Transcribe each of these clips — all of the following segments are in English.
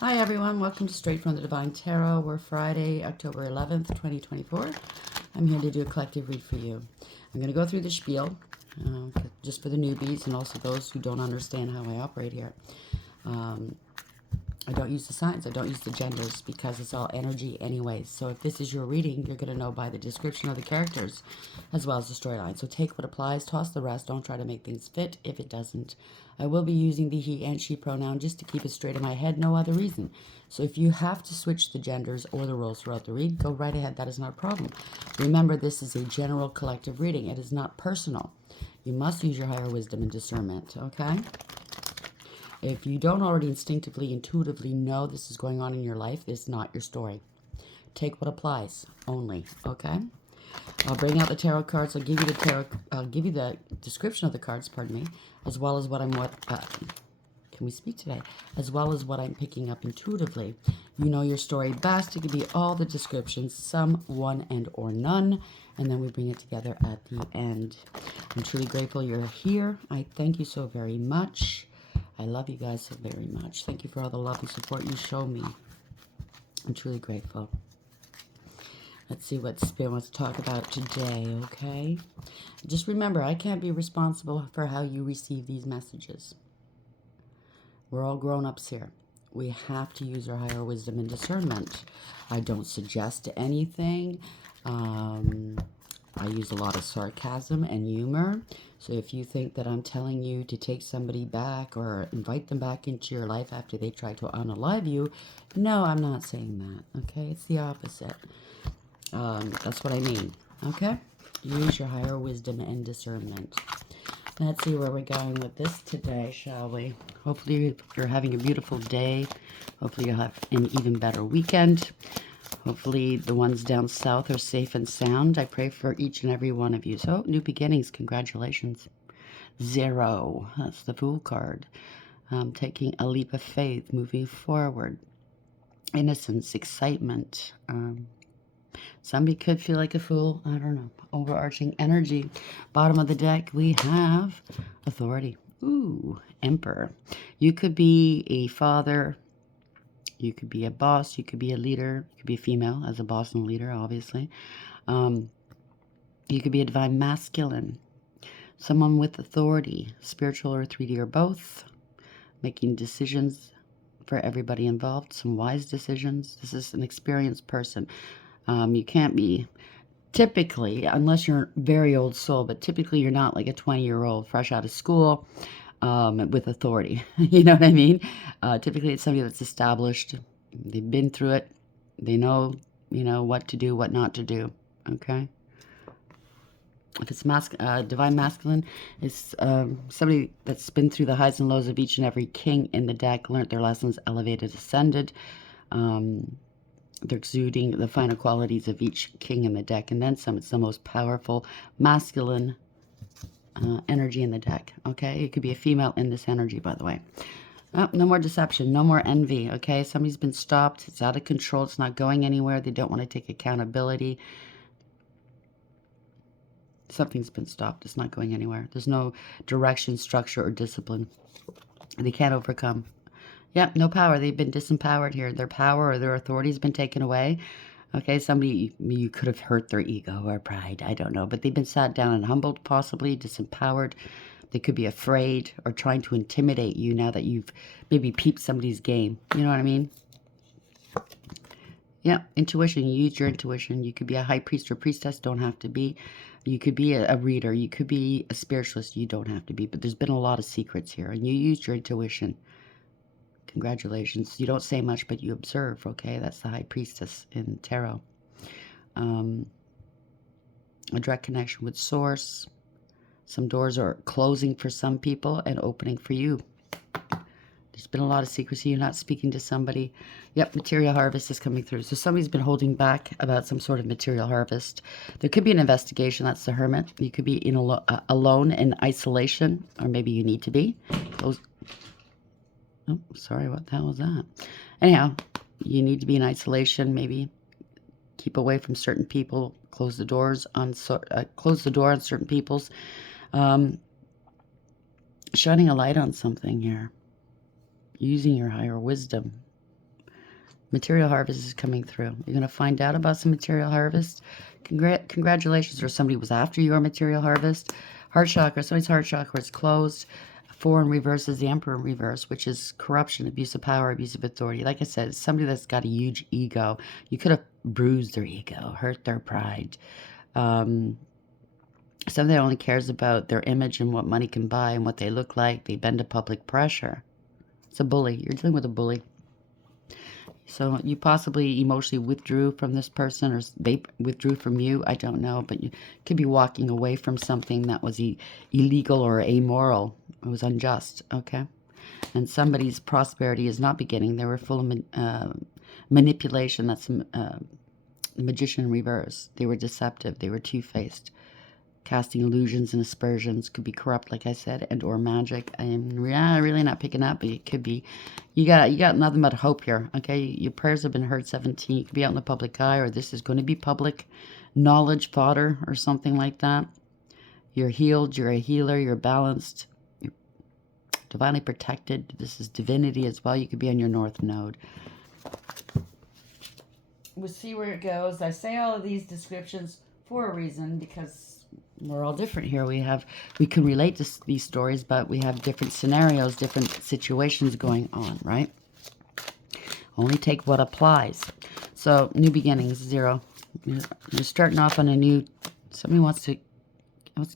Hi everyone, welcome to Straight from the Divine Tarot. We're Friday, October 11th, 2024. I'm here to do a collective read for you. I'm going to go through the spiel, just for the newbies and also those who don't understand how I operate here. Um, I don't use the signs, I don't use the genders because it's all energy anyways. So if this is your reading, you're going to know by the description of the characters as well as the storyline. So take what applies, toss the rest, don't try to make things fit if it doesn't. I will be using the he and she pronoun just to keep it straight in my head, no other reason. So if you have to switch the genders or the roles throughout the read, go right ahead, that is not a problem. Remember, this is a general collective reading, it is not personal. You must use your higher wisdom and discernment, okay? If you don't already instinctively, intuitively know this is going on in your life, it's not your story. Take what applies only, okay? I'll bring out the tarot cards. I'll give you the I'll give you the description of the cards, pardon me, as well as can we speak today? As well as what I'm picking up intuitively. You know your story best. It could be all the descriptions, some, one, and or none, and then we bring it together at the end. I'm truly grateful you're here. I thank you so very much. I love you guys so very much. Thank you for all the love and support you show me. I'm truly grateful. Let's see what Spirit wants to talk about today, okay? Just remember, I can't be responsible for how you receive these messages. We're all grown-ups here. We have to use our higher wisdom and discernment. I don't suggest anything. I use a lot of sarcasm and humor. So if you think that I'm telling you to take somebody back or invite them back into your life after they try to unalive you, no, I'm not saying that, okay? It's the opposite. That's what I mean, okay? Use your higher wisdom and discernment. Let's see where we're going with this today, shall we? Hopefully you're having a beautiful day. Hopefully you'll have an even better weekend. Hopefully the ones down south are safe and sound. I pray for each and every one of you. So, new beginnings. Congratulations. 0. That's the Fool card. Taking a leap of faith, moving forward. Innocence, excitement. Somebody could feel like a fool. I don't know. Overarching energy. Bottom of the deck, we have authority. Ooh, Emperor. You could be a father. You could be a boss. You could be a leader. You could be a female as a boss and leader, obviously. You could be a divine masculine. Someone with authority, spiritual or 3D or both. Making decisions for everybody involved. Some wise decisions. This is an experienced person. You can't be, typically, unless you're a very old soul, but typically you're not like a 20-year-old fresh out of school with authority. You know what I mean? Typically it's somebody that's established. They've been through it. They know, what to do, what not to do. Okay? If it's divine masculine, it's somebody that's been through the highs and lows of each and every king in the deck, learned their lessons, elevated, ascended. They're exuding the final qualities of each king in the deck, and then some. It's the most powerful masculine energy in the deck. Okay, it could be a female in this energy, by the way. Oh, no more deception, no more envy. Okay, somebody's been stopped. It's out of control. It's not going anywhere. They don't want to take accountability. Something's been stopped. It's not going anywhere. There's no direction, structure, or discipline. They can't overcome. Yep, no power. They've been disempowered here. Their power or their authority has been taken away. Okay, somebody, you could have hurt their ego or pride. I don't know. But they've been sat down and humbled, possibly, disempowered. They could be afraid or trying to intimidate you now that you've maybe peeped somebody's game. You know what I mean? Yeah, intuition. You use your intuition. You could be a high priest or priestess. Don't have to be. You could be a reader. You could be a spiritualist. You don't have to be. But there's been a lot of secrets here, and you used your intuition. Congratulations. You don't say much, but you observe, okay? That's the high priestess in tarot. A direct connection with source. Some doors are closing for some people and opening for you. There's been a lot of secrecy. You're not speaking to somebody. Yep, material harvest is coming through. So somebody's been holding back about some sort of material harvest. There could be an investigation. That's the hermit. You could be in alone in isolation, or maybe you need to be. Those. Oh, sorry, what the hell was that? Anyhow, you need to be in isolation, maybe keep away from certain people, close the door on certain people's. Shining a light on something here, using your higher wisdom. Material harvest is coming through. You're going to find out about some material harvest. Congratulations, or somebody was after your material harvest. Heart chakra, somebody's heart chakra is closed. 4 in reverse is the Emperor in reverse, which is corruption, abuse of power, abuse of authority. Like I said, it's somebody that's got a huge ego. You could have bruised their ego, hurt their pride. Somebody that only cares about their image and what money can buy and what they look like. They bend to public pressure. It's a bully. You're dealing with a bully. So you possibly emotionally withdrew from this person, or they withdrew from you. I don't know, but you could be walking away from something that was illegal or amoral. It was unjust, okay? And somebody's prosperity is not beginning. They were full of manipulation. That's magician in reverse. They were deceptive. They were two-faced. Casting illusions and aspersions, could be corrupt, like I said, and or magic. I am really not picking up, but it could be. You got nothing but hope here, okay? Your prayers have been heard. 17. You could be out in the public eye, or this is going to be public knowledge fodder or something like that. You're healed. You're a healer. You're balanced. You're divinely protected. This is divinity as well. You could be on your north node. We'll see where it goes. I say all of these descriptions for a reason, because we're all different here. We can relate to these stories, but we have different scenarios, different situations going on, right? Only take what applies. So, new beginnings, 0. You're starting off on a new. Somebody wants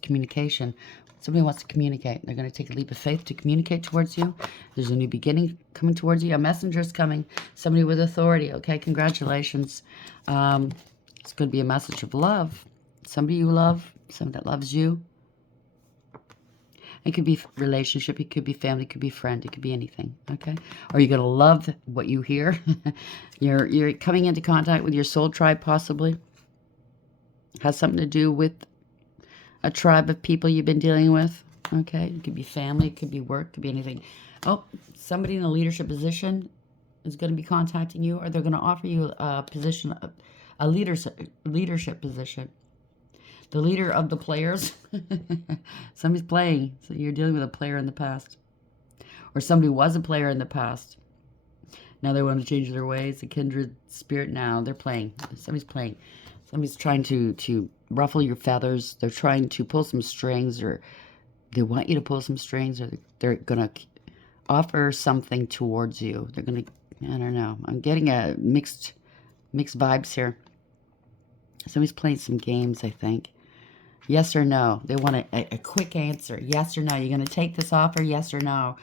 communication. Somebody wants to communicate. They're going to take a leap of faith to communicate towards you. There's a new beginning coming towards you. A messenger's coming. Somebody with authority. Okay, congratulations. It's going to be a message of love. Somebody you love. Somebody that loves you. It could be relationship. It could be family. It could be friend. It could be anything. Okay? Or you're going to love what you hear. You're coming into contact with your soul tribe, possibly. Has something to do with a tribe of people you've been dealing with. Okay? It could be family. It could be work. It could be anything. Oh, somebody in a leadership position is going to be contacting you, or they're going to offer you a position, a leadership position. The leader of the players. Somebody's playing. So you're dealing with a player in the past. Or somebody was a player in the past. Now they want to change their ways. A kindred spirit now. They're playing. Somebody's playing. Somebody's trying to ruffle your feathers. They're trying to pull some strings, or they want you to pull some strings, or they're going to offer something towards you. They're going to, I don't know. I'm getting a mixed vibes here. Somebody's playing some games, I think. Yes or no. They want a quick answer. Yes or no. You're going to take this offer? Yes or no.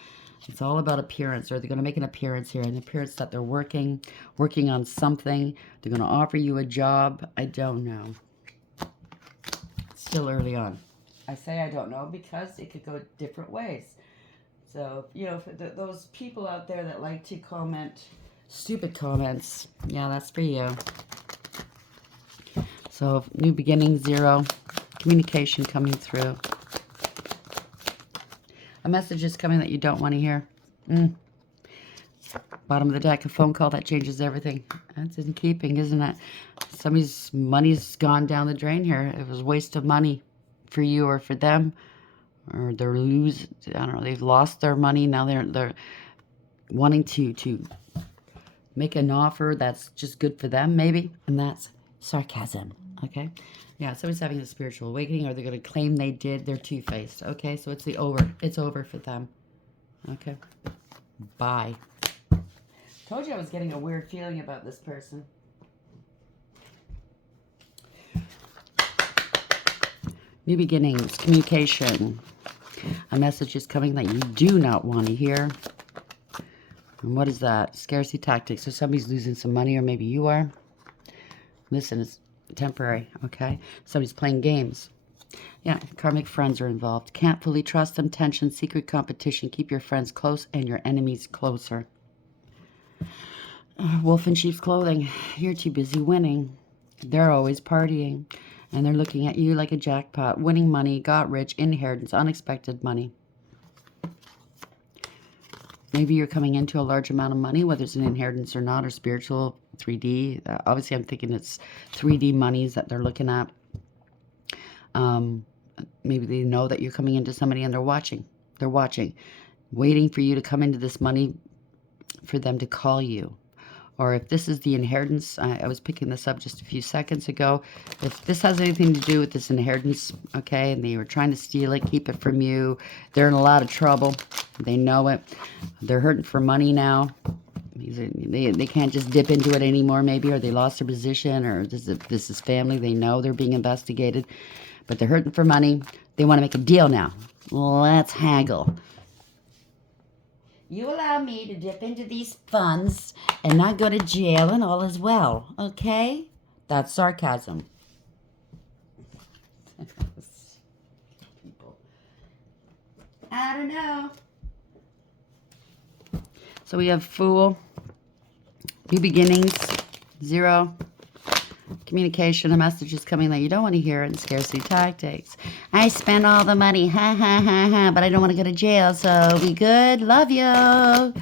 It's all about appearance. Or they're going to make an appearance here. An appearance that they're working on something. They're going to offer you a job. I don't know. It's still early on. I say I don't know because it could go different ways. So, for those people out there that like to comment stupid comments, yeah, that's for you. So, new beginning, 0. Communication coming through. A message is coming that you don't want to hear. Bottom of the deck, a phone call that changes everything. That's in keeping, isn't it? Somebody's money's gone down the drain here. It was a waste of money for you or for them. Or they've lost their money. Now they're wanting to make an offer that's just good for them, maybe. And that's sarcasm, okay? Yeah, somebody's having a spiritual awakening, or they're going to claim they did. They're two-faced, okay? So it's over for them, okay? Bye. Told you I was getting a weird feeling about this person. New beginnings, communication. A message is coming that you do not want to hear. And what is that? Scarcity tactics. So somebody's losing some money, or maybe you are. Listen, it's temporary, okay? Somebody's playing games. Yeah, karmic friends are involved. Can't fully trust them. Tension, secret competition. Keep your friends close and your enemies closer. Wolf in sheep's clothing. You're too busy winning. They're always partying. And they're looking at you like a jackpot. Winning money, got rich, inheritance, unexpected money. Maybe you're coming into a large amount of money, whether it's an inheritance or not, or spiritual, 3D. Obviously, I'm thinking it's 3D monies that they're looking at. Maybe they know that you're coming into somebody and they're watching. They're watching, waiting for you to come into this money for them to call you. or if this is the inheritance, I was picking this up just a few seconds ago. If this has anything to do with this inheritance, okay, and they were trying to steal it, keep it from you, they're in a lot of trouble. They know it. They're hurting for money now. They can't just dip into it anymore, maybe, or they lost their position, or this is family. They know they're being investigated, but they're hurting for money. They want to make a deal now. Let's haggle. You allow me to dip into these funds and not go to jail, and all is well, okay? That's sarcasm. I don't know. So we have Fool, New Beginnings, 0, Communication, a message is coming that you don't want to hear, and Scarcity Tactics. I spent all the money, ha ha ha ha, but I don't want to go to jail, so be good, love you.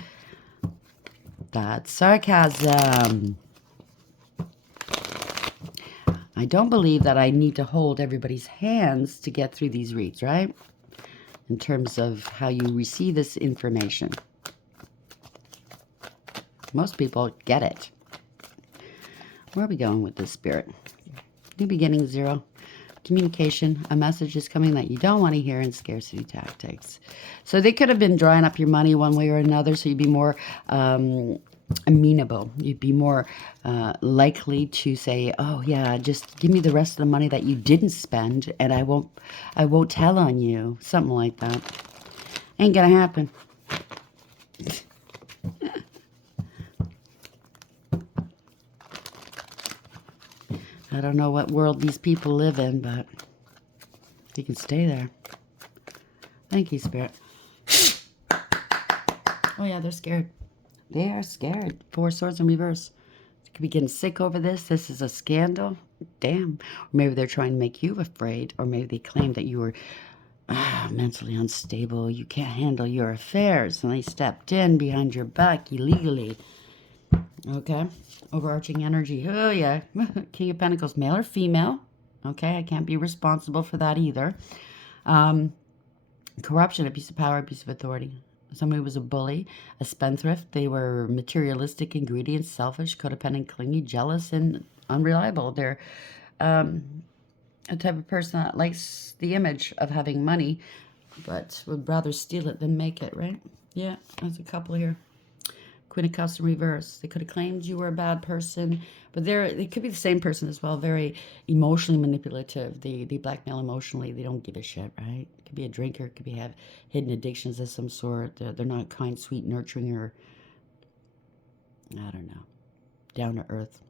That's sarcasm. I don't believe that I need to hold everybody's hands to get through these reads, right? In terms of how you receive this information. Most people get it. Where are we going with this, Spirit? New beginning, 0. Communication, a message is coming that you don't want to hear, and Scarcity Tactics. So they could have been drawing up your money one way or another, so you'd be more amenable. You'd be more likely to say, oh yeah, just give me the rest of the money that you didn't spend, and I won't tell on you. Something like that. Ain't gonna happen. I don't know what world these people live in, but you can stay there. Thank you, Spirit. Oh, yeah, they're scared. They are scared. 4 swords in reverse. You could be getting sick over this. This is a scandal. Damn. Or maybe they're trying to make you afraid, or maybe they claim that you were mentally unstable. You can't handle your affairs, and they stepped in behind your back illegally. Okay. Overarching energy. Oh, yeah. King of Pentacles, male or female. Okay, I can't be responsible for that either. Corruption, abuse of power, abuse of authority. Somebody was a bully, a spendthrift. They were materialistic, ingredient, selfish, codependent, clingy, jealous, and unreliable. They're a type of person that likes the image of having money, but would rather steal it than make it, right? Yeah, there's a couple here. Queen of Cups in reverse. They could have claimed you were a bad person, but they could be the same person as well. Very emotionally manipulative. They blackmail emotionally. They don't give a shit, right? It could be a drinker. It could have hidden addictions of some sort. They're not kind, sweet, nurturing, or I don't know, down to earth.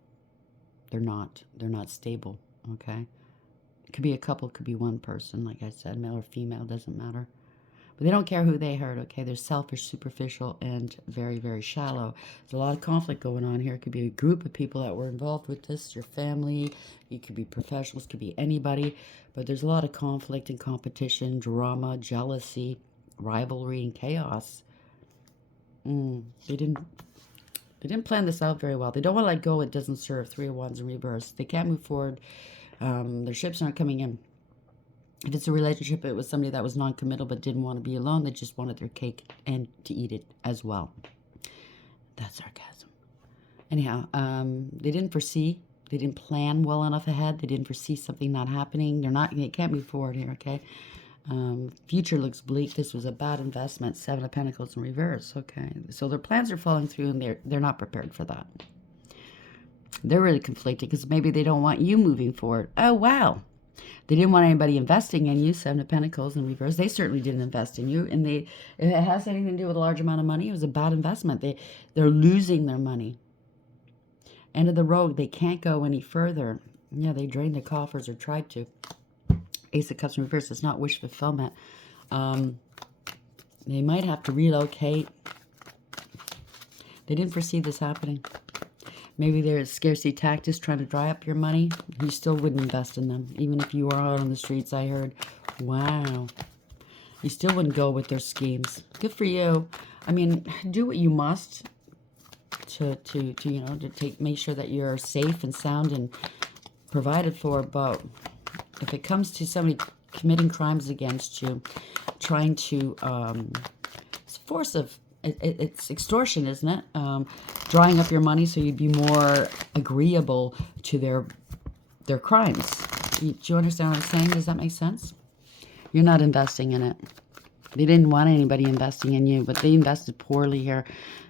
They're not stable. Okay. It could be a couple. It could be one person. Like I said, male or female, doesn't matter. But they don't care who they hurt, okay? They're selfish, superficial, and very, very shallow. There's a lot of conflict going on here. It could be a group of people that were involved with this, your family. You could be professionals, could be anybody. But there's a lot of conflict and competition, drama, jealousy, rivalry, and chaos. They didn't plan this out very well. They don't want to let go. It doesn't serve. 3 of Wands in reverse. They can't move forward. Their ships aren't coming in. If it's a relationship, it was somebody that was non-committal but didn't want to be alone. They just wanted their cake and to eat it as well. That's sarcasm. Anyhow, they didn't foresee. They didn't plan well enough ahead. They didn't foresee something not happening. They can't move forward here, okay? Future looks bleak. This was a bad investment. 7 of Pentacles in reverse, okay? So their plans are falling through, and they're not prepared for that. They're really conflicted because maybe they don't want you moving forward. Oh, wow. They didn't want anybody investing in you. 7 of Pentacles in reverse. They certainly didn't invest in you. And if it has anything to do with a large amount of money, it was a bad investment. They're losing their money. End of the road. They can't go any further. Yeah, they drained their coffers or tried to. Ace of Cups in reverse. It's not wish fulfillment. They might have to relocate. They didn't foresee this happening. Maybe there's scarcity tactics trying to dry up your money. You still wouldn't invest in them. Even if you were out on the streets, I heard. Wow. You still wouldn't go with their schemes. Good for you. I mean, do what you must to make sure that you're safe and sound and provided for. But if it comes to somebody committing crimes against you, trying to, it's a force of It's extortion, isn't it? Drawing up your money so you'd be more agreeable to their crimes. Do you understand what I'm saying? Does that make sense? You're not investing in it. They didn't want anybody investing in you, but they invested poorly here.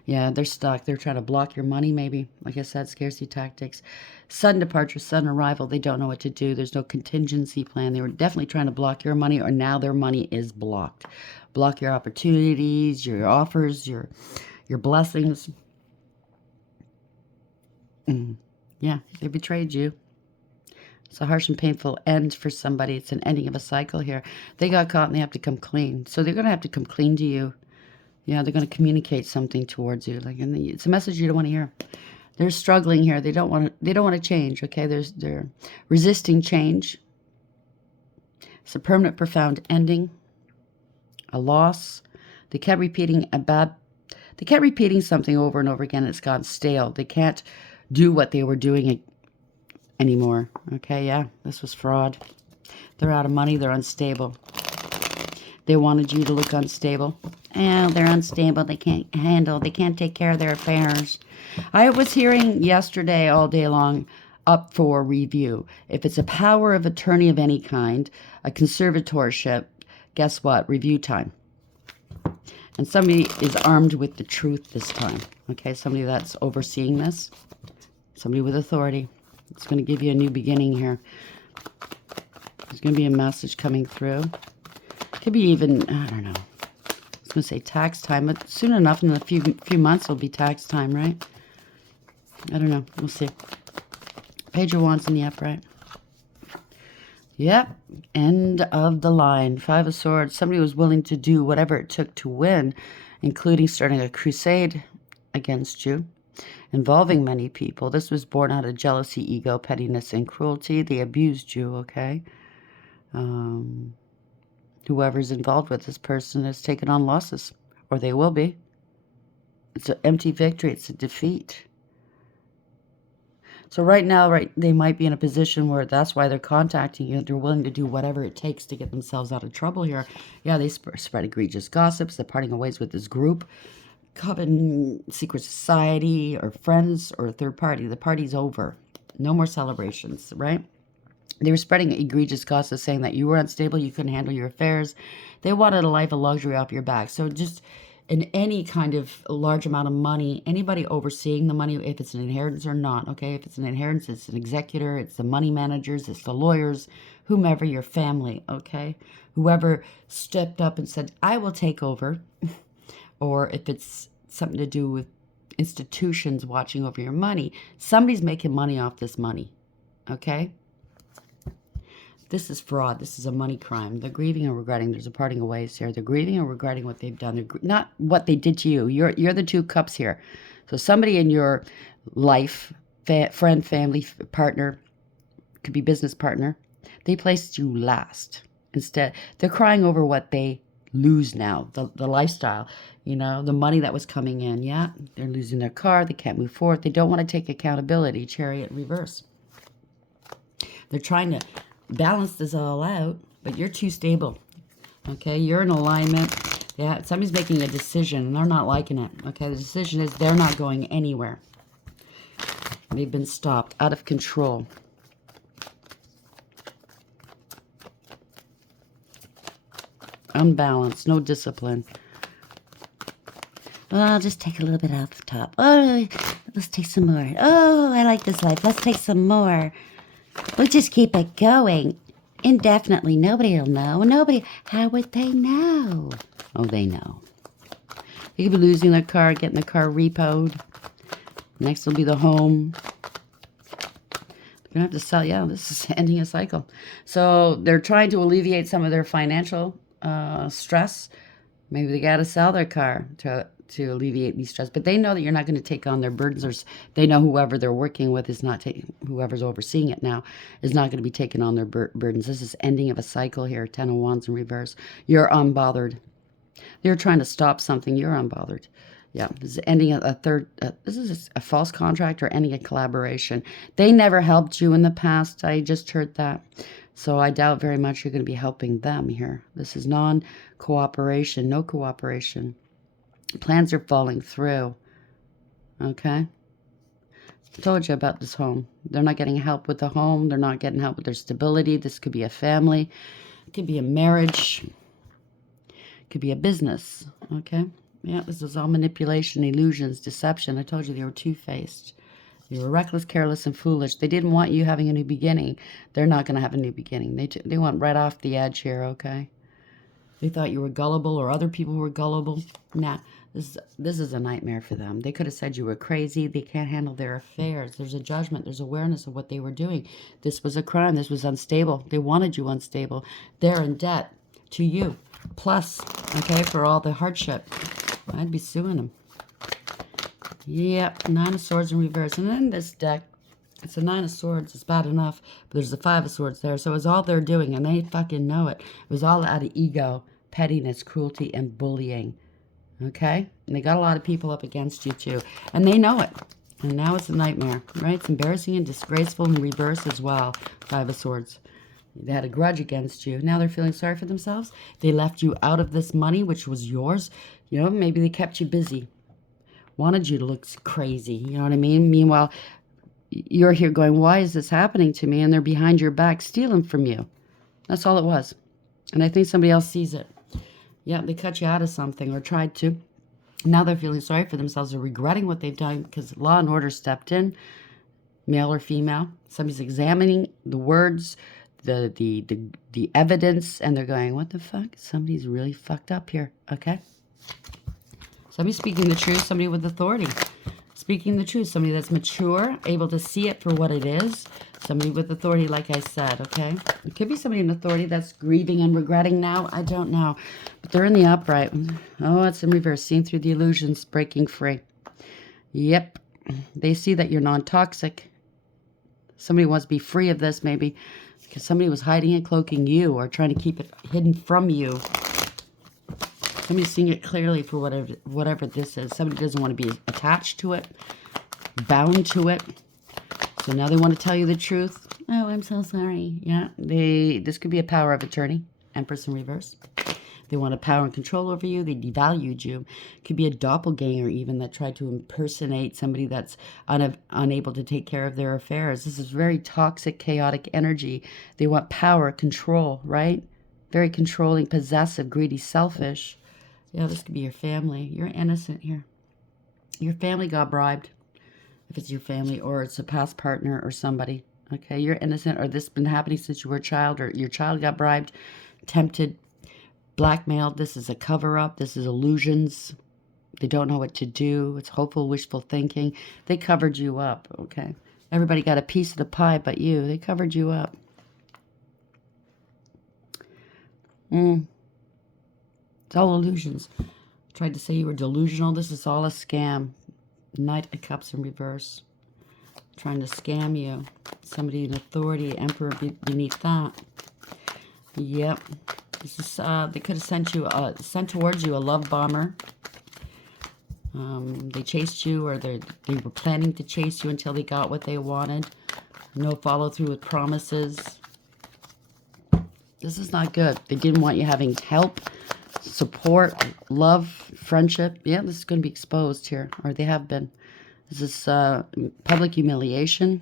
Yeah, they're stuck. They're trying to block your money, maybe. Like I said, scarcity tactics. Sudden departure, sudden arrival. They don't know what to do. There's no contingency plan. They were definitely trying to block your money, or now their money is blocked. Block your opportunities, your offers, your blessings. Yeah, they betrayed you. It's a harsh and painful end for somebody. It's an ending of a cycle here. They got caught and they have to come clean. So they're going to have to come clean to you. Yeah, they're going to communicate something towards you. And it's a message you don't want to hear. They're struggling here. They don't want to change, okay? They're resisting change. It's a permanent, profound ending. A loss. They kept repeating something over and over again. It's gone stale. They can't do what they were doing anymore. Okay, yeah, this was fraud. They're out of money. They're unstable. They wanted you to look unstable. Oh, they're unstable. They can't take care of their affairs. I was hearing yesterday all day long up for review. If it's a power of attorney of any kind, a conservatorship, guess what? Review time. And somebody is armed with the truth this time. Okay, somebody that's overseeing this. Somebody with authority. It's going to give you a new beginning here. There's going to be a message coming through. Could be even, I don't know. I was going to say tax time, but soon enough, in a few months, it'll be tax time, right? I don't know. We'll see. Page of Wands in the upright. Yep. End of the line. Five of Swords. Somebody was willing to do whatever it took to win, including starting a crusade against you, involving many people. This was born out of jealousy, ego, pettiness, and cruelty. They abused you, okay? Whoever's involved with this person has taken on losses, or they will be. It's an empty victory. It's a defeat. So right now, they might be in a position where that's why they're contacting you. They're willing to do whatever it takes to get themselves out of trouble here. Yeah, they spread egregious gossips. They're parting ways with this group. Coven, secret society, or friends, or a third party. The party's over. No more celebrations, right? They were spreading egregious gossip saying that you were unstable, you couldn't handle your affairs. They wanted a life of luxury off your back. So just in any kind of large amount of money, anybody overseeing the money, if it's an inheritance or not, okay? If it's an inheritance, it's an executor, it's the money managers, it's the lawyers, whomever, your family, okay? Whoever stepped up and said, I will take over. Or if it's something to do with institutions watching over your money, somebody's making money off this money, okay? This is fraud. This is a money crime. They're grieving and regretting. There's a parting of ways here. They're grieving and regretting what they've done. They're not what they did to you. You're the two cups here. So somebody in your life, friend, family, partner, could be business partner, they placed you last. Instead, they're crying over what they lose now, the lifestyle, the money that was coming in. Yeah, they're losing their car. They can't move forward. They don't want to take accountability. Chariot reverse. They're trying to balance this all out, but you're too stable. Okay, you're in alignment. Yeah, somebody's making a decision and they're not liking it. Okay, the decision is they're not going anywhere. They've been stopped, out of control. Unbalanced, no discipline. Well, I'll just take a little bit off the top. Oh, let's take some more. Oh, I like this life. Let's take some more. We'll just keep it going indefinitely. Nobody will know. How would they know? Oh, they know. They could be losing their car, getting the car repoed. Next will be the home. They're going to have to sell. Yeah, this is ending a cycle. So they're trying to alleviate some of their financial stress. Maybe they got to sell their car to alleviate these stress, but they know that you're not going to take on their burdens, or they know whoever they're working with is not taking, whoever's overseeing it now is not going to be taking on their burdens. This is ending of a cycle here. 10 of Wands in reverse. You're unbothered. They're trying to stop something. You're unbothered. Yeah, this is ending this is a false contract or ending a collaboration. They never helped you in the past. I just heard that. So I doubt very much you're going to be helping them here. This is non-cooperation, no cooperation. Plans are falling through. Okay? I told you about this home. They're not getting help with the home. They're not getting help with their stability. This could be a family. It could be a marriage. It could be a business. Okay? Yeah, this is all manipulation, illusions, deception. I told you they were two-faced. They were reckless, careless, and foolish. They didn't want you having a new beginning. They're not going to have a new beginning. They went right off the edge here, okay? They thought you were gullible or other people were gullible. Nah, this is a nightmare for them. They could have said you were crazy. They can't handle their affairs. There's a judgment. There's awareness of what they were doing. This was a crime. This was unstable. They wanted you unstable. They're in debt to you. Plus, okay, for all the hardship. I'd be suing them. Yep, 9 of Swords in reverse. And then this deck, it's a 9 of Swords. It's bad enough, but there's a 5 of Swords there. So it's all they're doing, and they fucking know it. It was all out of ego, pettiness, cruelty, and bullying. Okay? And they got a lot of people up against you, too. And they know it. And now it's a nightmare, right? It's embarrassing and disgraceful in reverse as well. 5 of Swords. They had a grudge against you. Now they're feeling sorry for themselves. They left you out of this money, which was yours. You know, maybe they kept you busy. Wanted you to look crazy. You know what I mean? Meanwhile, you're here going, why is this happening to me? And they're behind your back stealing from you. That's all it was. And I think somebody else sees it. Yeah, they cut you out of something or tried to. Now they're feeling sorry for themselves. They're regretting what they've done because law and order stepped in, male or female. Somebody's examining the words, the evidence, and they're going, what the fuck? Somebody's really fucked up here. Okay? Somebody speaking the truth, somebody with authority. Speaking the truth, somebody that's mature, able to see it for what it is. Somebody with authority, like I said, okay? It could be somebody in authority that's grieving and regretting now. I don't know. But they're in the upright. Oh, it's in reverse. Seeing through the illusions, breaking free. Yep. They see that you're non-toxic. Somebody wants to be free of this, maybe. Because somebody was hiding and cloaking you or trying to keep it hidden from you. Somebody's seeing it clearly for whatever this is. Somebody doesn't want to be attached to it, bound to it. So now they want to tell you the truth. Oh, I'm so sorry. Yeah, this could be a power of attorney, Empress in reverse. They want a power and control over you. They devalued you. Could be a doppelganger even that tried to impersonate somebody that's unable to take care of their affairs. This is very toxic, chaotic energy. They want power, control, right? Very controlling, possessive, greedy, selfish. Yeah, this could be your family. You're innocent here. Your family got bribed. If it's your family or it's a past partner or somebody. Okay, you're innocent or this has been happening since you were a child or your child got bribed, tempted, blackmailed. This is a cover-up. This is illusions. They don't know what to do. It's hopeful, wishful thinking. They covered you up, okay? Everybody got a piece of the pie but you. They covered you up. It's all illusions. Tried to say you were delusional. This is all a scam. Knight of Cups in reverse. Trying to scam you. Somebody in authority, Emperor beneath that. Yep. This is they could have sent towards you a love bomber. They chased you or they were planning to chase you until they got what they wanted. No follow through with promises. This is not good. They didn't want you having help, support, love, friendship. Yeah, this is going to be exposed here, or they have been. This is public humiliation.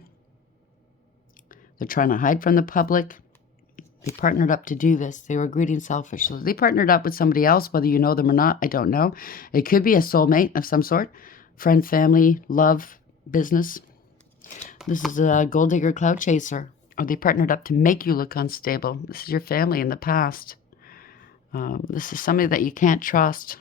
They're trying to hide from the public. They partnered up to do this. They were greedy and selfish. So they partnered up with somebody else, whether you know them or not, I don't know. It could be a soulmate of some sort. Friend, family, love, business. This is a gold digger, cloud chaser. Or they partnered up to make you look unstable. This is your family in the past. This is somebody that you can't trust.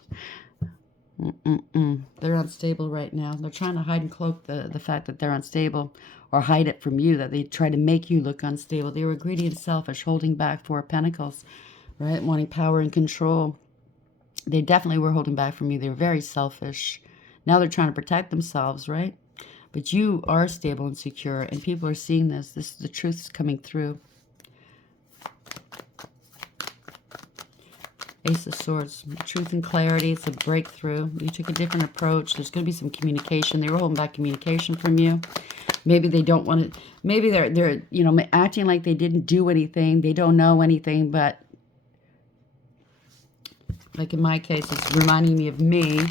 They're unstable right now. They're trying to hide and cloak the fact that they're unstable or hide it from you, that they try to make you look unstable. They were greedy and selfish, holding back 4 of Pentacles, right? Wanting power and control. They definitely were holding back from you. They were very selfish. Now they're trying to protect themselves, right? But you are stable and secure, and people are seeing this. The truth is coming through. Ace of Swords, truth and clarity. It's a breakthrough. You took a different approach. There's going to be some communication. They were holding back communication from you. Maybe they don't want to. Maybe they're acting like they didn't do anything. They don't know anything. But like in my case, it's reminding me of me.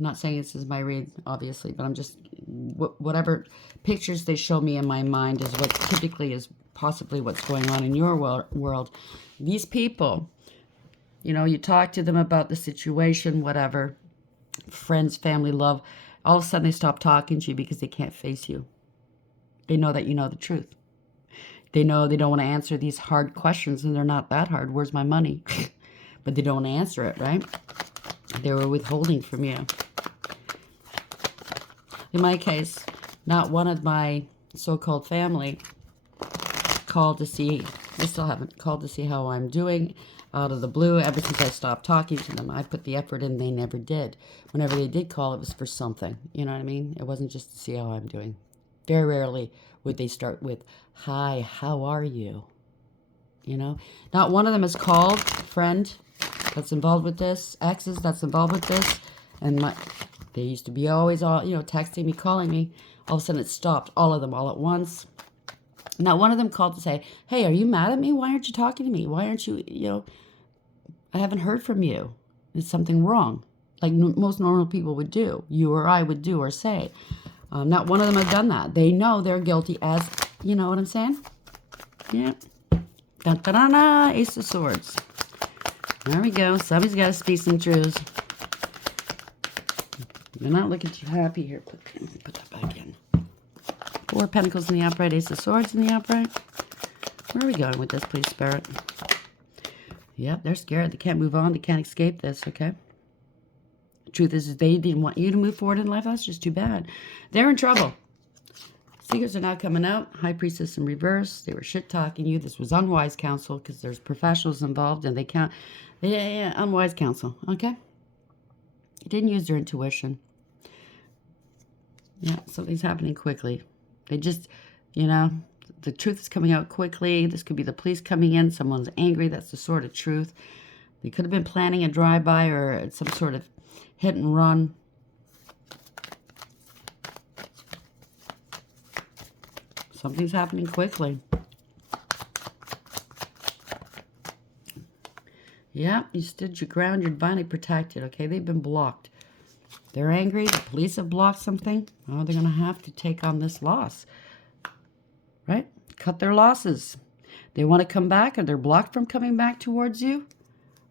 not saying this is my read, obviously, but I'm just, whatever pictures they show me in my mind is what typically is possibly what's going on in your world. These people, you know, you talk to them about the situation, whatever, friends, family, love, all of a sudden they stop talking to you because they can't face you. They know that you know the truth. They know they don't want to answer these hard questions, and they're not that hard. Where's my money? But they don't want to answer it, right? They were withholding from you. In my case, not one of my so-called family called to see, they still haven't called to see how I'm doing out of the blue. Ever since I stopped talking to them, I put the effort in, they never did. Whenever they did call, it was for something. You know what I mean? It wasn't just to see how I'm doing. Very rarely would they start with, hi, how are you? You know? Not one of them has called, friend that's involved with this, exes that's involved with this, and they used to be always all, you know, texting me, calling me. All of a sudden it stopped, all of them, all at once. Not one of them called to say, hey, are you mad at me? Why aren't you talking to me? Why aren't you, you know, I haven't heard from you. Is something wrong? Like most normal people would do, you or I would do or say. Not one of them have done that. They know they're guilty as, you know what I'm saying? Yeah. Dun-da-da-da, Ace of Swords. There we go. Somebody's got to speak some truths. They're not looking too happy here. Put that back in. Four of Pentacles in the upright. Ace of Swords in the upright. Where are we going with this, please, Spirit? Yep, they're scared. They can't move on. They can't escape this, okay? The truth is they didn't want you to move forward in life. That's just too bad. They're in trouble. Secrets are now coming out. High Priestess in reverse. They were shit-talking you. This was unwise counsel because there's professionals involved and they can't... Yeah, unwise counsel, okay? They didn't use their intuition. Yeah, something's happening quickly. They just, you know, the truth is coming out quickly. This could be the police coming in. Someone's angry. That's the sort of truth. They could have been planning a drive-by or some sort of hit and run. Something's happening quickly. Yeah, you stood your ground. You're divinely protected, okay? They've been blocked. They're angry. The police have blocked something. Oh, they're going to have to take on this loss. Right? Cut their losses. They want to come back, or they're blocked from coming back towards you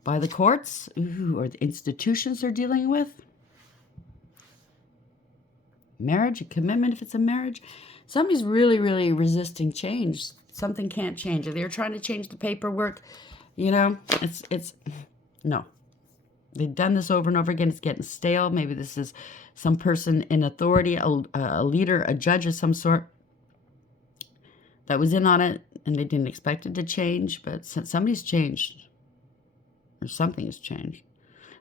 by the courts, or the institutions they're dealing with. Marriage, a commitment if it's a marriage. Somebody's really, really resisting change. Something can't change. They're trying to change the paperwork. You know, no. They've done this over and over again. It's getting stale. Maybe this is some person in authority, a leader, a judge of some sort that was in on it, and they didn't expect it to change, but somebody's changed, or something has changed.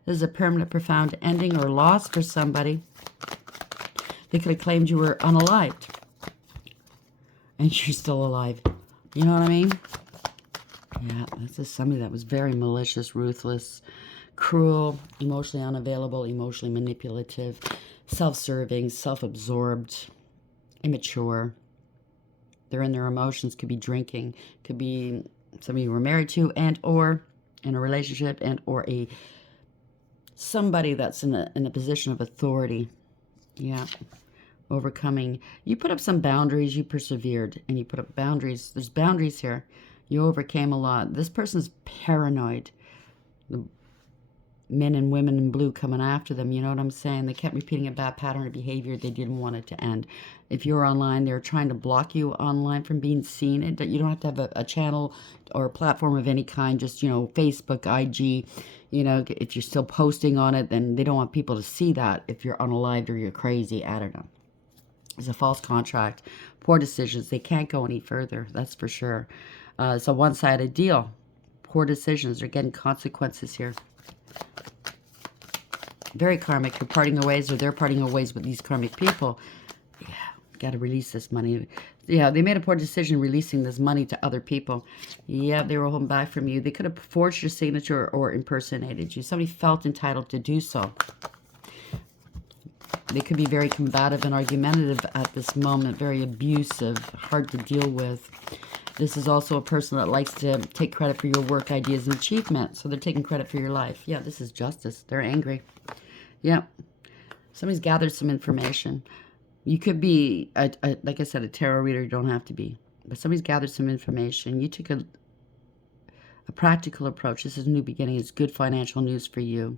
This is a permanent, profound ending or loss for somebody. They could have claimed you were unalived, and you're still alive. You know what I mean? Yeah, this is somebody that was very malicious, ruthless, cruel, emotionally unavailable, emotionally manipulative, self-serving, self-absorbed, immature. They're in their emotions. Could be drinking, could be somebody you were married to, and or in a relationship, and or somebody that's in a position of authority. Yeah, overcoming. You put up some boundaries. You persevered, and you put up boundaries. There's boundaries here. You overcame a lot. This person's paranoid. The men and women in blue coming after them, you know what I'm saying? They kept repeating a bad pattern of behavior. They didn't want it to end. If you're online, they're trying to block you online from being seen. You don't have to have a channel or a platform of any kind, just, you know, Facebook, IG. You know, if you're still posting on it, then they don't want people to see that if you're unalived or you're crazy. I don't know. It's a false contract. Poor decisions. They can't go any further. That's for sure. It's a one-sided deal. Poor decisions. They're getting consequences here. Very karmic. You're parting ways, or they're parting ways with these karmic people. Yeah, got to release this money. Yeah, they made a poor decision releasing this money to other people. Yeah, they were holding back from you. They could have forged your signature or impersonated you. Somebody felt entitled to do so. They could be very combative and argumentative at this moment, very abusive, hard to deal with. This is also a person that likes to take credit for your work, ideas, and achievement. So they're taking credit for your life. Yeah, this is justice. They're angry. Yeah. Somebody's gathered some information. You could be, like I said, a tarot reader. You don't have to be. But somebody's gathered some information. You took a practical approach. This is a new beginning. It's good financial news for you.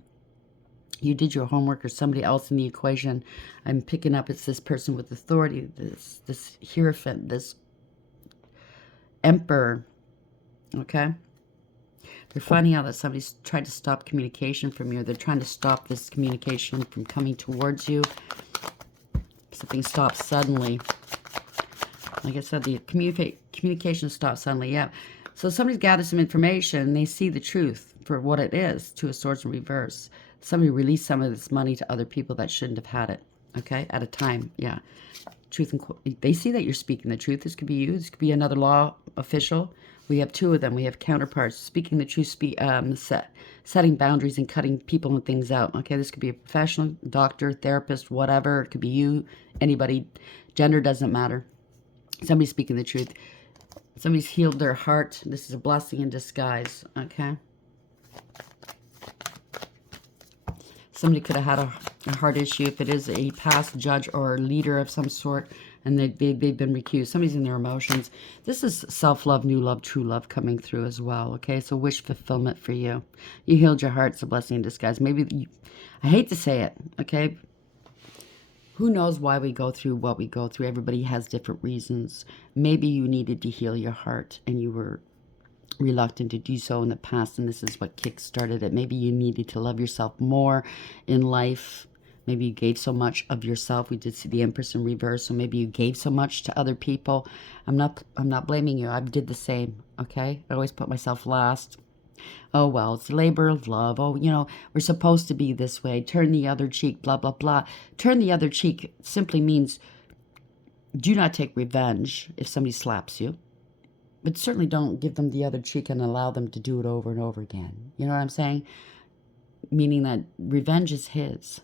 You did your homework, or somebody else in the equation. I'm picking up it's this person with authority, this Hierophant, this Emperor. Okay? They're finding out that somebody's tried to stop communication from you. They're trying to stop this communication from coming towards you. Something stops suddenly. Like I said, the communication stops suddenly. Yeah. So somebody's gathered some information, and they see the truth for what it is. Two of Swords in reverse. Somebody released some of this money to other people that shouldn't have had it. Okay? At a time. Yeah. Truth and they see that you're speaking the truth. This could be you. This could be another law official. We have two of them. We have counterparts. Speaking the truth, setting boundaries and cutting people and things out. Okay? This could be a professional, doctor, therapist, whatever. It could be you, anybody. Gender doesn't matter. Somebody's speaking the truth. Somebody's healed their heart. This is a blessing in disguise. Okay? Somebody could have had a heart issue if it is a past judge or leader of some sort, and they've been recused. Somebody's in their emotions. This is self-love, new love, true love coming through as well, okay? So wish fulfillment for you. You healed your heart. It's a blessing in disguise. Maybe, I hate to say it, okay? Who knows why we go through what we go through? Everybody has different reasons. Maybe you needed to heal your heart, and you were reluctant to do so in the past, and this is what kick-started it. Maybe you needed to love yourself more in life. Maybe you gave so much of yourself. We did see the Empress in reverse, so maybe you gave so much to other people. I'm not blaming you. I did the same, okay? I always put myself last. Oh, well, it's labor of love. Oh, you know, we're supposed to be this way. Turn the other cheek, blah, blah, blah. Turn the other cheek simply means do not take revenge if somebody slaps you. But certainly don't give them the other cheek and allow them to do it over and over again. You know what I'm saying? Meaning that revenge is his.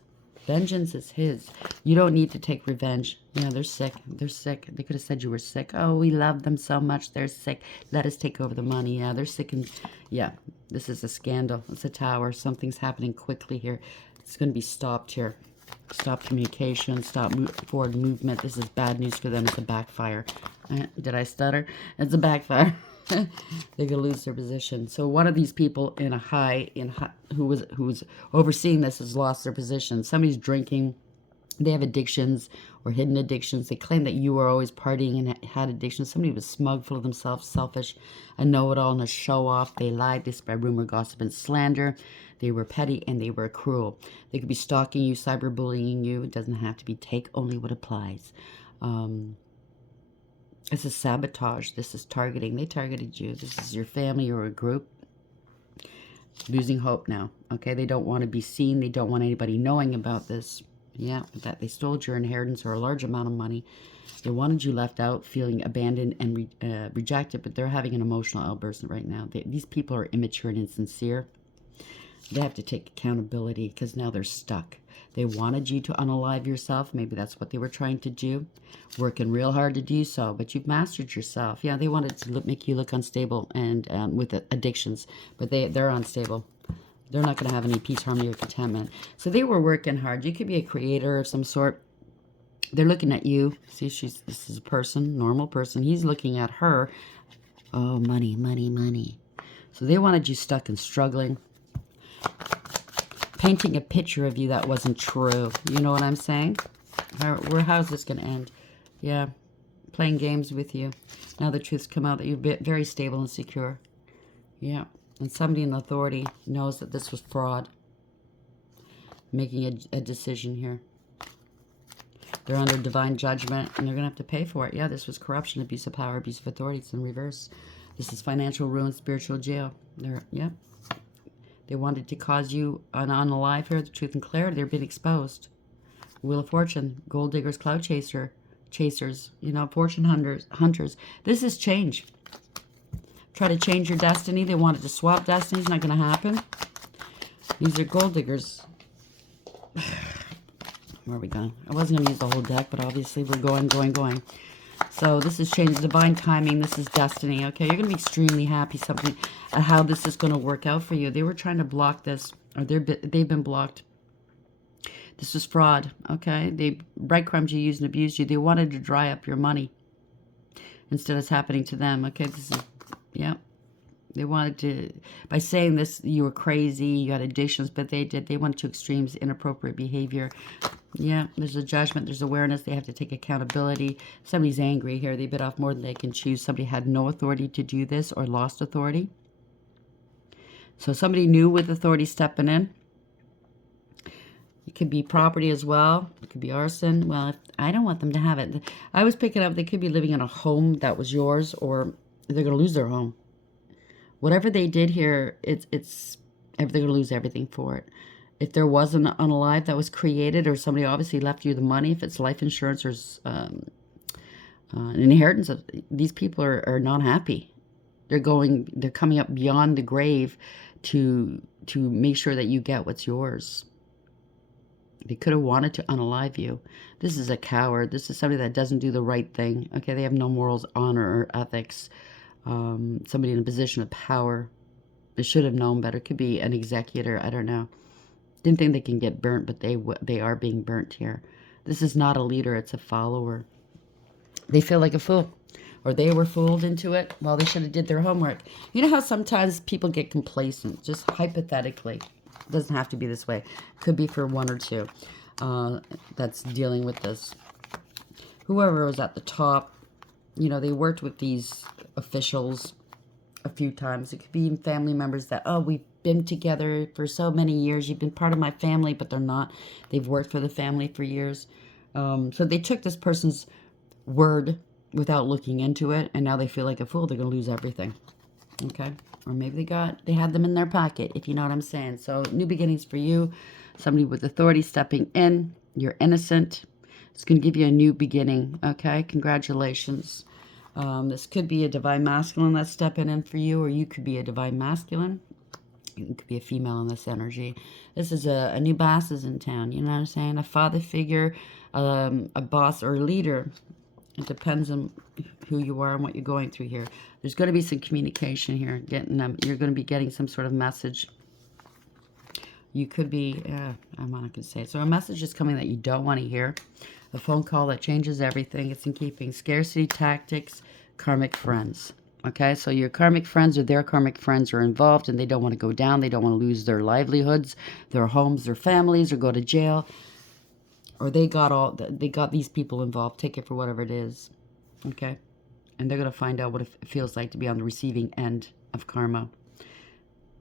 Vengeance is his. You don't need to take revenge. You know, they're sick. They're sick. They could have said you were sick. Oh, we love them so much. They're sick. Let us take over the money. Yeah, they're sick. And yeah, this is a scandal. It's a tower. Something's happening quickly here. It's going to be stopped here. Stop communication. Stop forward movement. This is bad news for them. It's a backfire. Did I stutter? It's a backfire. They could lose their position. So one of these people who was overseeing this has lost their position. Somebody's drinking. They have addictions or hidden addictions. They claim that you were always partying and had addictions. Somebody was smug, full of themselves, selfish, a know-it-all and a show-off. They lied. They spread rumor, gossip, and slander. They were petty and they were cruel. They could be stalking you, cyberbullying you. It doesn't have to be. Take only what applies. This is sabotage. This is targeting. They targeted you. This is your family or a group. Losing hope now. Okay, they don't want to be seen. They don't want anybody knowing about this. Yeah, that they stole your inheritance or a large amount of money. They wanted you left out, feeling abandoned and rejected, but they're having an emotional outburst right now. These people are immature and insincere. They have to take accountability because now they're stuck. They wanted you to unalive yourself. Maybe that's what they were trying to do. Working real hard to do so, but you've mastered yourself. Yeah, they wanted to make you look unstable and with addictions, but they're unstable. They're not going to have any peace, harmony, or contentment. So they were working hard. You could be a creator of some sort. They're looking at you. See, this is a person, normal person. He's looking at her. Oh, money, money, money. So they wanted you stuck and struggling. Painting a picture of you that wasn't true. You know what I'm saying? How's this going to end? Yeah, playing games with you. Now the truth's come out that you're very stable and secure. Yeah, and somebody in authority knows that this was fraud. Making a decision here. They're under divine judgment, and they're going to have to pay for it. Yeah, this was corruption, abuse of power, abuse of authority. It's in reverse. This is financial ruin, spiritual jail. Yeah. They wanted to cause you an unalive here. The truth and clarity, they're being exposed. Wheel of Fortune, gold diggers, cloud chasers, you know, fortune hunters. This is change. Try to change your destiny. They wanted to swap destinies. Not going to happen. These are gold diggers. Where are we going? I wasn't going to use the whole deck, but obviously we're going. So this is change, divine timing. This is destiny. Okay, you're going to be extremely happy at how this is going to work out for you. They were trying to block this, or they've been blocked. This was fraud, okay? They breadcrumbed you, used and abused you. They wanted to dry up your money instead of it's happening to them, okay? This is, yeah. They wanted to, by saying this, you were crazy, you had addictions, but they went to extremes, inappropriate behavior. Yeah, there's a judgment, there's awareness, they have to take accountability. Somebody's angry here, they bit off more than they can chew. Somebody had no authority to do this or lost authority. So somebody new with authority stepping in. It could be property as well. It could be arson. Well, I don't want them to have it. I was picking up, they could be living in a home that was yours, or they're going to lose their home. Whatever they did here, they're going to lose everything for it. If there was an unalive that was created, or somebody obviously left you the money, if it's life insurance or an inheritance, these people are not happy. They're coming up beyond the grave to make sure that you get what's yours. They could have wanted to unalive you. This is a coward. This is somebody that doesn't do the right thing. Okay, they have no morals, honor, or ethics. Somebody in a position of power. They should have known better. Could be an executor. I don't know. Didn't think they can get burnt, but they are being burnt here. This is not a leader. It's a follower. They feel like a fool. Or they were fooled into it. Well, they should have did their homework. You know how sometimes people get complacent, just hypothetically. It doesn't have to be this way. Could be for one or two that's dealing with this. Whoever was at the top, you know, they worked with these officials a few times. It could be family members that, oh, we've been together for so many years. You've been part of my family, but they're not. They've worked for the family for years. So they took this person's word without looking into it, and now they feel like a fool. They're going to lose everything. Okay? Or maybe they had them in their pocket, if you know what I'm saying. So new beginnings for you. Somebody with authority stepping in. You're innocent. It's going to give you a new beginning. Okay? Congratulations. This could be a divine masculine that's stepping in for you, or you could be a divine masculine. You could be a female in this energy. This is a new boss is in town. You know what I'm saying? A father figure, a boss or a leader. It depends on who you are and what you're going through here. There's going to be some communication here. You're going to be getting some sort of message. You could be, I'm not going to say it. So a message is coming that you don't want to hear. A phone call that changes everything. It's in keeping. Scarcity tactics, karmic friends. Okay, so your karmic friends or their karmic friends are involved and they don't want to go down. They don't want to lose their livelihoods, their homes, their families, or go to jail. Or they got these people involved. Take it for whatever it is. Okay? And they're going to find out what it feels like to be on the receiving end of karma.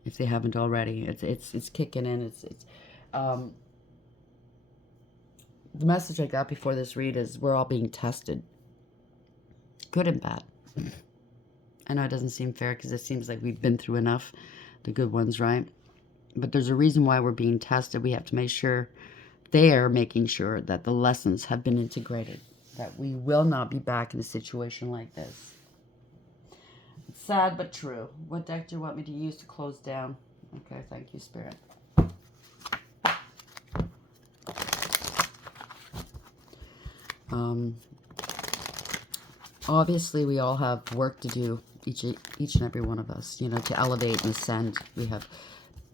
If they haven't already. It's kicking in. The message I got before this read is we're all being tested. Good and bad. I know it doesn't seem fair because it seems like we've been through enough. The good ones, right? But there's a reason why we're being tested. We have to make sure they are making sure that the lessons have been integrated, that we will not be back in a situation like this. It's sad but true. What deck do you want me to use to close down? Okay, thank you, Spirit. Obviously, we all have work to do, each and every one of us, you know, to elevate and ascend. We have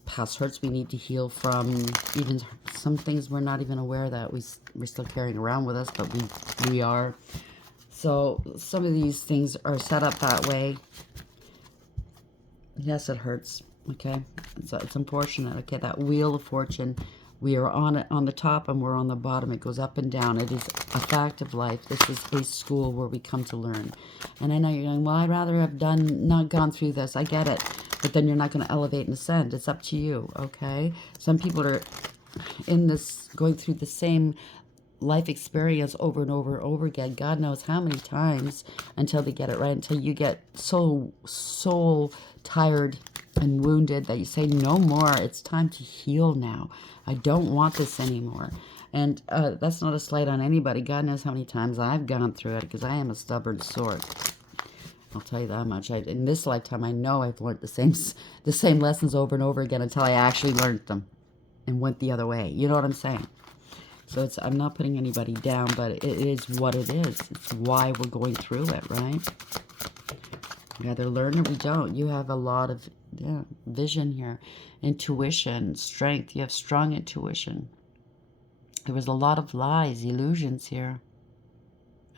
past hurts we need to heal from, even some things we're not even aware that we're still carrying around with us, but we are. So some of these things are set up that way. Yes, it hurts. Okay, it's unfortunate. Okay, that wheel of fortune, we are on it on the top and we're on the bottom. It goes up and down. It is a fact of life. This is a school where we come to learn. And I know you're going, well, I'd rather have not gone through this. I get it. But then you're not going to elevate and ascend. It's up to you, okay? Some people are in this, going through the same life experience over and over and over again. God knows how many times until they get it right, until you get so soul tired and wounded that you say, no more. It's time to heal now. I don't want this anymore. And that's not a slight on anybody. God knows how many times I've gone through it because I am a stubborn sort. I'll tell you that much. In this lifetime, I know I've learned the same lessons over and over again until I actually learned them and went the other way. You know what I'm saying? So I'm not putting anybody down, but it is what it is. It's why we're going through it, right? We either learn or we don't. You have a lot of vision here, intuition, strength. You have strong intuition. There was a lot of lies, illusions here.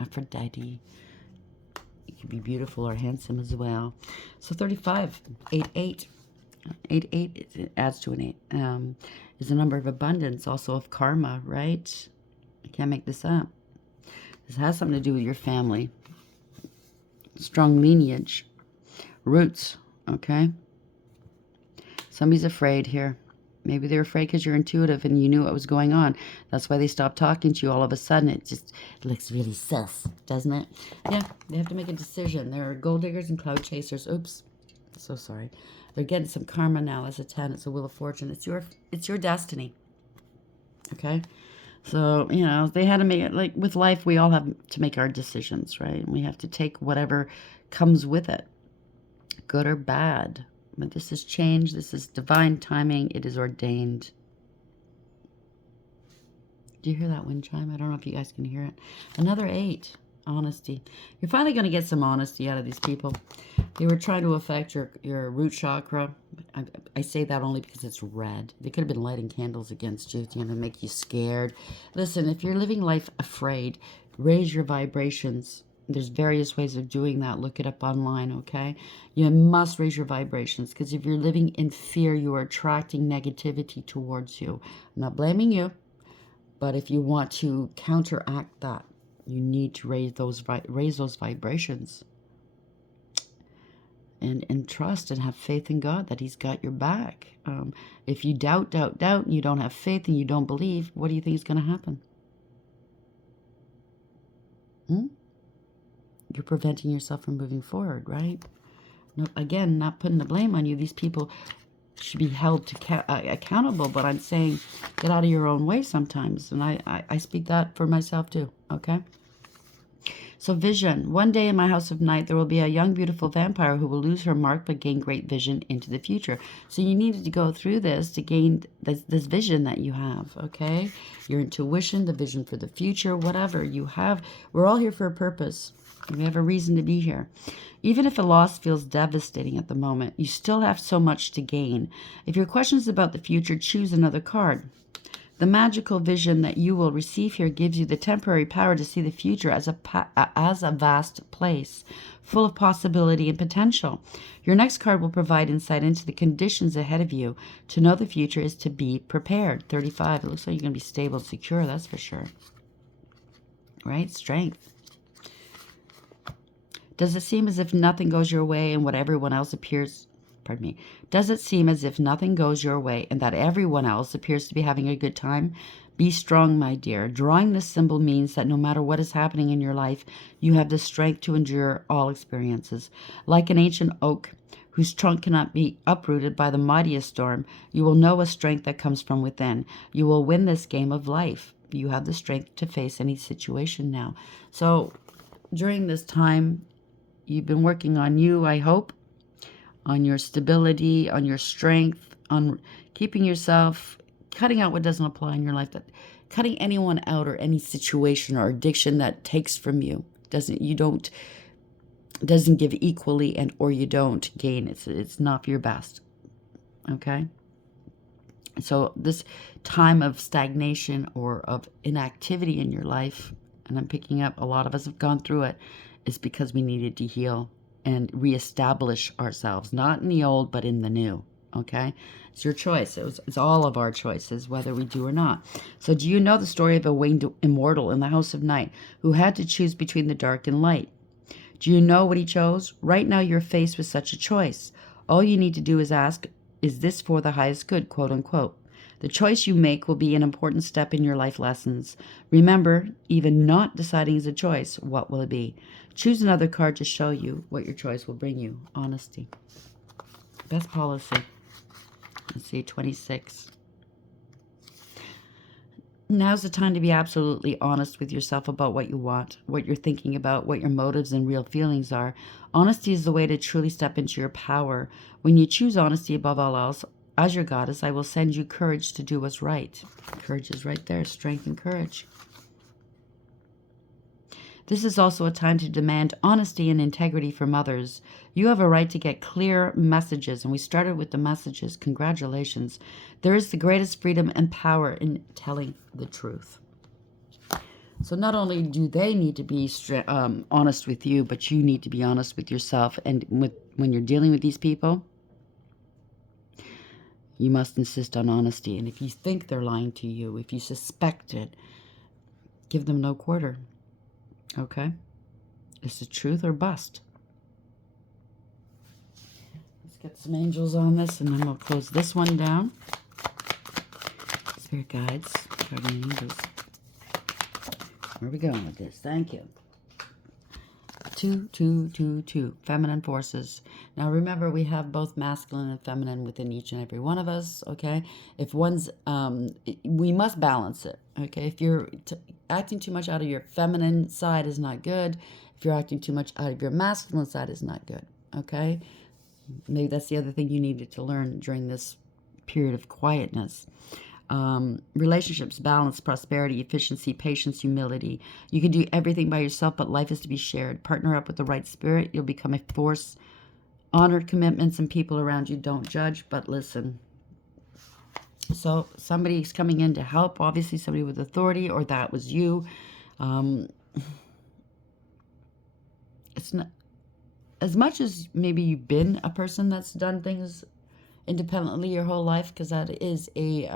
Aphrodite. You could be beautiful or handsome as well. So 35, 8, 8. 8, 8, it adds to an 8. Is a number of abundance, also of karma, right? I can't make this up. This has something to do with your family. Strong lineage. Roots, okay? Somebody's afraid here. Maybe they're afraid because you're intuitive and you knew what was going on. That's why they stopped talking to you all of a sudden. It looks really sus, doesn't it? Yeah, they have to make a decision. There are gold diggers and cloud chasers. Oops, so sorry. They're getting some karma now. As a 10, it's a wheel of fortune. It's your destiny. Okay? So, you know, they had to make it, like with life, we all have to make our decisions, right? And we have to take whatever comes with it, good or bad. But this is change. This is divine timing. It is ordained. Do you hear that wind chime? I don't know if you guys can hear it. Another 8. Honesty. You're finally going to get some honesty out of these people. They were trying to affect your root chakra. I say that only because it's red. They could have been lighting candles against you to make you scared. Listen, if you're living life afraid, raise your vibrations. There's various ways of doing that. Look it up online, okay? You must raise your vibrations, because if you're living in fear, you are attracting negativity towards you. I'm not blaming you, but if you want to counteract that, you need to raise those vibrations. And trust and have faith in God that He's got your back. If you doubt, and you don't have faith and you don't believe, what do you think is going to happen? You're preventing yourself from moving forward, right? No, again, not putting the blame on you. These people should be held to accountable, but I'm saying get out of your own way sometimes. And I speak that for myself too, okay? So vision. One day in my house of night, there will be a young, beautiful vampire who will lose her mark but gain great vision into the future. So you needed to go through this to gain this vision that you have, okay? Your intuition, the vision for the future, whatever you have. We're all here for a purpose. We have a reason to be here. Even if a loss feels devastating at the moment, you still have so much to gain. If your question is about the future, choose another card. The magical vision that you will receive here gives you the temporary power to see the future as a vast place, full of possibility and potential. Your next card will provide insight into the conditions ahead of you. To know the future is to be prepared. 35. It looks like you're going to be stable and secure, that's for sure. Right? Strength. Does it seem as if nothing goes your way and what everyone else appears... Pardon me. Does it seem as if nothing goes your way and that everyone else appears to be having a good time? Be strong, my dear. Drawing this symbol means that no matter what is happening in your life, you have the strength to endure all experiences. Like an ancient oak whose trunk cannot be uprooted by the mightiest storm, you will know a strength that comes from within. You will win this game of life. You have the strength to face any situation now. So during this time, you've been working on you, I hope, on your stability, on your strength, on keeping yourself, cutting out what doesn't apply in your life, that cutting anyone out or any situation or addiction that takes from you, doesn't give equally, and or you don't gain. It's not for your best. Okay? So this time of stagnation or of inactivity in your life, and I'm picking up a lot of us have gone through it, is because we needed to heal and reestablish ourselves, not in the old, but in the new, okay? It's your choice. It's all of our choices, whether we do or not. So do you know the story of a winged immortal in the House of Night who had to choose between the dark and light? Do you know what he chose? Right now you're faced with such a choice. All you need to do is ask, is this for the highest good, quote unquote? The choice you make will be an important step in your life lessons. Remember, even not deciding is a choice. What will it be? Choose another card to show you what your choice will bring you. Honesty. Best policy. Let's see, 26. Now's the time to be absolutely honest with yourself about what you want, what you're thinking about, what your motives and real feelings are. Honesty is the way to truly step into your power. When you choose honesty above all else, as your goddess, I will send you courage to do what's right. Courage is right there. Strength and courage. This is also a time to demand honesty and integrity from others. You have a right to get clear messages, and we started with the messages. Congratulations. There is the greatest freedom and power in telling the truth. So not only do they need to be honest with you, but you need to be honest with yourself. And when you're dealing with these people, you must insist on honesty. And if you think they're lying to you, if you suspect it, give them no quarter. Okay? It's the truth or bust. Let's get some angels on this, and then we'll close this one down. Spirit guides, guardian angels. Where are we going with this? Thank you. 2, 2, 2, 2. Feminine forces. Now remember, we have both masculine and feminine within each and every one of us, okay? If one's, we must balance it, okay? If you're acting too much out of your feminine side is not good. If you're acting too much out of your masculine side is not good, okay? Maybe that's the other thing you needed to learn during this period of quietness. Relationships, balance, prosperity, efficiency, patience, humility. You can do everything by yourself, but life is to be shared. Partner up with the right spirit. You'll become a force. Honor commitments and people around you. Don't judge, but listen. So somebody's coming in to help. Obviously, somebody with authority, or that was you. It's not as much as maybe you've been a person that's done things independently your whole life, because that is a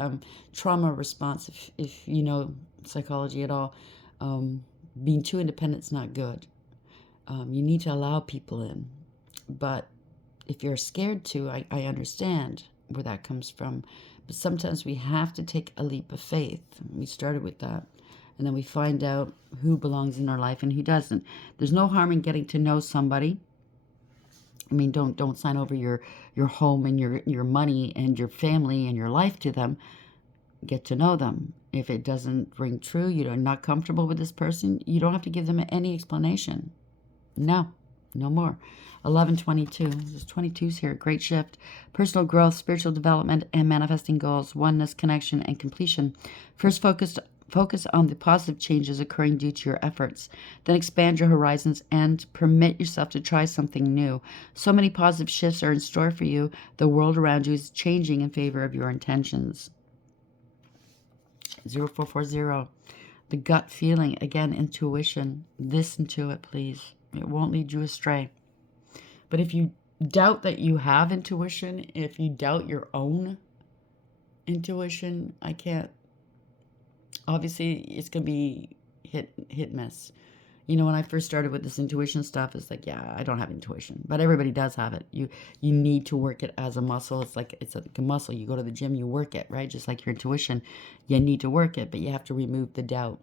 trauma response. If you know psychology at all, being too independent is not good. You need to allow people in, but if you're scared to, I understand where that comes from. But sometimes we have to take a leap of faith. We started with that, and then we find out who belongs in our life and who doesn't. There's no harm in getting to know somebody. I mean, don't sign over your home and your money and your family and your life to them. Get to know them. If it doesn't ring true, you're not comfortable with this person, you don't have to give them any explanation. No more. 1122. There's 22s here. Great shift. Personal growth, spiritual development, and manifesting goals. Oneness, connection, and completion. First, focus on the positive changes occurring due to your efforts. Then expand your horizons and permit yourself to try something new. So many positive shifts are in store for you. The world around you is changing in favor of your intentions. 0440. The gut feeling. Again, intuition. Listen to it, please. It won't lead you astray. But if you doubt that you have intuition, if you doubt your own intuition, I can't. Obviously, it's going to be hit miss. You know, when I first started with this intuition stuff, it's like, yeah, I don't have intuition. But everybody does have it. You need to work it as a muscle. It's like a muscle. You go to the gym, you work it, right? Just like your intuition. You need to work it, but you have to remove the doubt.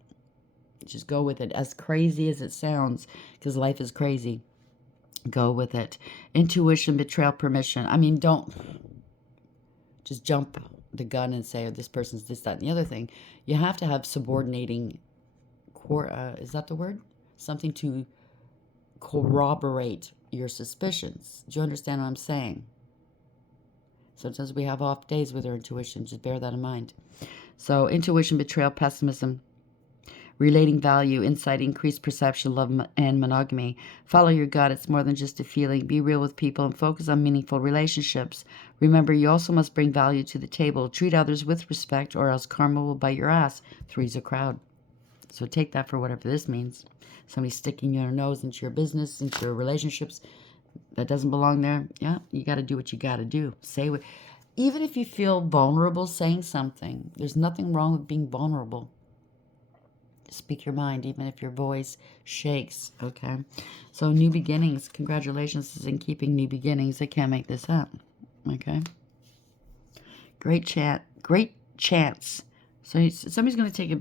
Just go with it. As crazy as it sounds, because life is crazy. Go with it. Intuition, betrayal, permission. I mean, don't just jump the gun and say, oh, this person's this, that, and the other thing. You have to have subordinating, is that the word? Something to corroborate your suspicions. Do you understand what I'm saying? Sometimes we have off days with our intuition. Just bear that in mind. So intuition, betrayal, pessimism, relating value, insight, increased perception, love, and monogamy. Follow your gut. It's more than just a feeling. Be real with people and focus on meaningful relationships. Remember, you also must bring value to the table. Treat others with respect, or else karma will bite your ass. Three's a crowd. So take that for whatever this means. Somebody sticking your nose into your business, into your relationships, that doesn't belong there. Yeah, you got to do what you got to do. Say what, even if you feel vulnerable saying something, there's nothing wrong with being vulnerable. Speak your mind, even if your voice shakes, okay? So new beginnings. Congratulations. This is in keeping new beginnings. I can't make this up, okay? Great chance. So somebody's going to take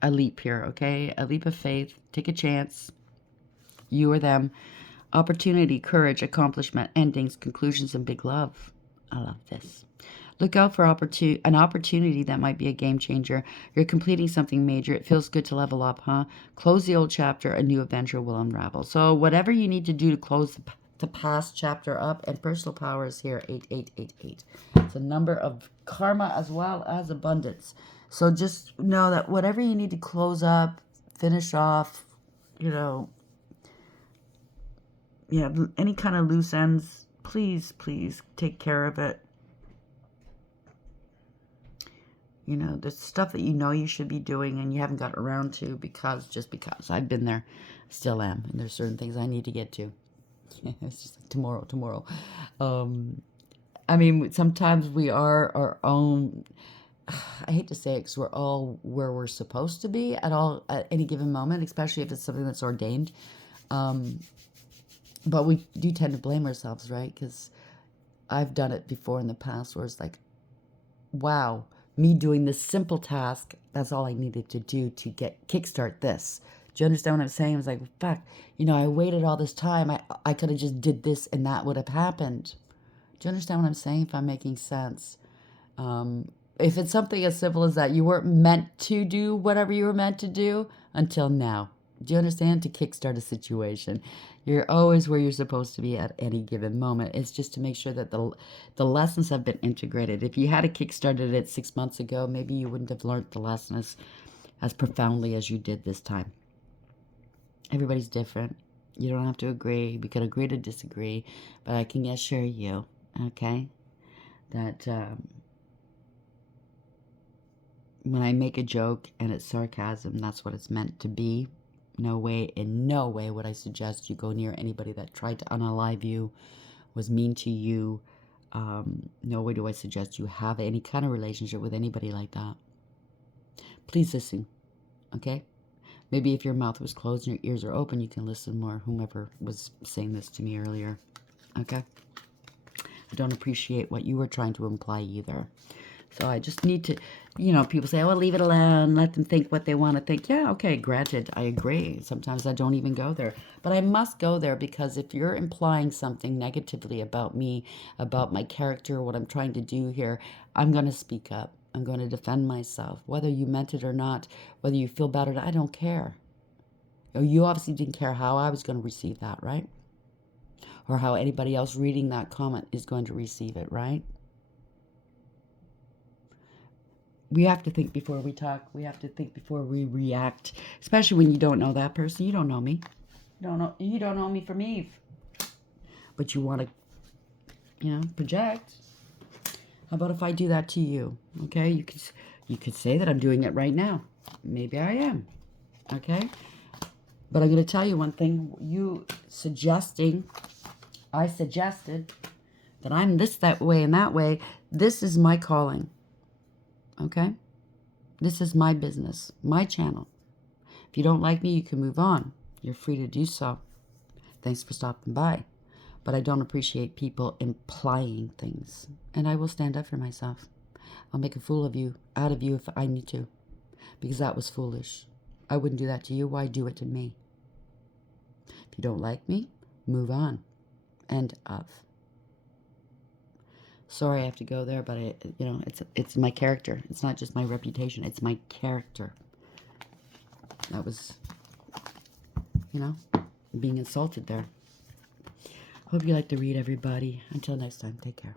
a leap here, okay? A leap of faith. Take a chance. You or them. Opportunity, courage, accomplishment, endings, conclusions, and big love. I love this. Look out for an opportunity that might be a game changer. You're completing something major. It feels good to level up, huh? Close the old chapter. A new adventure will unravel. So whatever you need to do to close the past chapter up, and personal power is here, 8888. It's a number of karma as well as abundance. So just know that whatever you need to close up, finish off, you know, yeah, any kind of loose ends, please, please take care of it. You know, the stuff that you know you should be doing and you haven't got around to just because. I've been there, still am, and there's certain things I need to get to. It's just like tomorrow. I mean, sometimes we are our own. I hate to say it because we're all where we're supposed to be at any given moment, especially if it's something that's ordained. But we do tend to blame ourselves, right? Because I've done it before in the past where it's like, wow, me doing this simple task, that's all I needed to do to kickstart this. Do you understand what I'm saying? I was like, fuck, I waited all this time. I could have just did this and that would have happened. Do you understand what I'm saying? If I'm making sense. If it's something as simple as that, you weren't meant to do whatever you were meant to do until now. Do you understand? To kickstart a situation. You're always where you're supposed to be at any given moment. It's just to make sure that the lessons have been integrated. If you had a kickstarted it 6 months ago, maybe you wouldn't have learned the lessons as profoundly as you did this time. Everybody's different. You don't have to agree. We could agree to disagree, but I can assure you, okay, that when I make a joke and it's sarcasm, that's what it's meant to be. In no way would I suggest you go near anybody that tried to unalive you, was mean to you. No way do I suggest you have any kind of relationship with anybody like that. Please listen, okay? Maybe if your mouth was closed and your ears are open, you can listen more, whomever was saying this to me earlier, okay? I don't appreciate what you were trying to imply either. So I just need to, people say, oh, well, leave it alone. Let them think what they want to think. Yeah, okay, granted, I agree. Sometimes I don't even go there. But I must go there because if you're implying something negatively about me, about my character, what I'm trying to do here, I'm going to speak up. I'm going to defend myself. Whether you meant it or not, whether you feel bad or not, I don't care. You obviously didn't care how I was going to receive that, right? Or how anybody else reading that comment is going to receive it, right? We have to think before we talk. We have to think before we react, especially when you don't know that person. You don't know me. You don't know me from Eve. But you want to, project. How about if I do that to you? Okay, you could say that I'm doing it right now. Maybe I am. Okay? But I'm going to tell you one thing. I suggested that I'm that way, and that way. This is my calling. Okay? This is my business, my channel. If you don't like me, you can move on. You're free to do so. Thanks for stopping by. But I don't appreciate people implying things. And I will stand up for myself. I'll make a fool out of you if I need to. Because that was foolish. I wouldn't do that to you. Why do it to me? If you don't like me, move on. End of. Sorry I have to go there, but it's my character. It's not just my reputation. It's my character. That was, being insulted there. Hope you like to read, everybody. Until next time, take care.